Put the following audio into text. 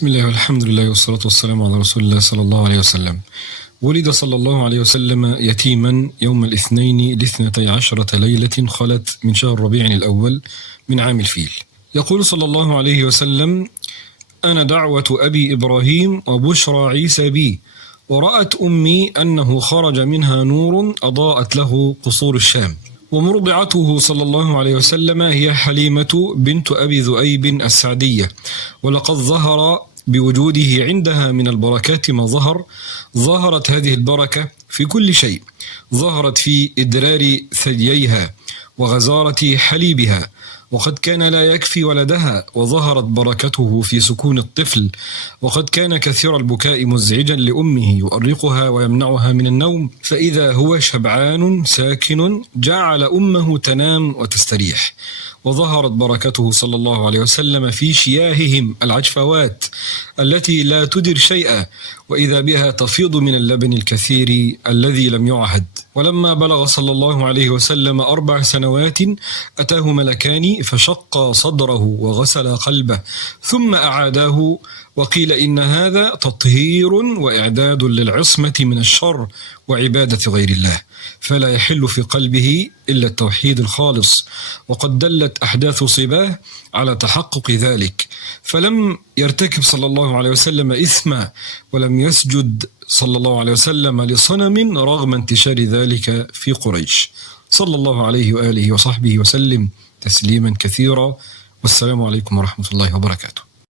بسم الله والحمد لله والصلاة والسلام على رسول الله صلى الله عليه وسلم. ولد صلى الله عليه وسلم يتيما يوم الاثنين لاثنتي عشرة ليلة خلت من شهر ربيع الأول من عام الفيل. يقول صلى الله عليه وسلم: أنا دعوة أبي إبراهيم وبشرى عيسى بي، ورأت أمي أنه خرج منها نور أضاءت له قصور الشام. ومرضعته صلى الله عليه وسلم هي حليمة بنت أبي ذؤيب السعدية، ولقد ظهر بوجوده عندها من البركات ما ظهرت هذه البركة في كل شيء، ظهرت في إدرار ثدييها وغزارة حليبها، وقد كان لا يكفي ولدها، وظهرت بركته في سكون الطفل، وقد كان كثير البكاء مزعجا لأمه يؤرقها ويمنعها من النوم، فإذا هو شبعان ساكن جعل أمه تنام وتستريح. وظهرت بركته صلى الله عليه وسلم في شياههم العجفوات التي لا تدر شيئا، وإذا بها تفيض من اللبن الكثير الذي لم يعهد. ولما بلغ صلى الله عليه وسلم 4 سنوات أتاه ملكان فشق صدره وغسل قلبه ثم أعاداه، وقيل إن هذا تطهير وإعداد للعصمة من الشر وعبادة غير الله، فلا يحل في قلبه إلا التوحيد الخالص. وقد دلت أحداث صباه على تحقق ذلك، فلم يرتكب صلى الله عليه وسلم إثما، ولم يسجد صلى الله عليه وسلم لصنم رغم انتشار ذلك في قريش. صلى الله عليه وآله وصحبه وسلم تسليما كثيرا، والسلام عليكم ورحمة الله وبركاته.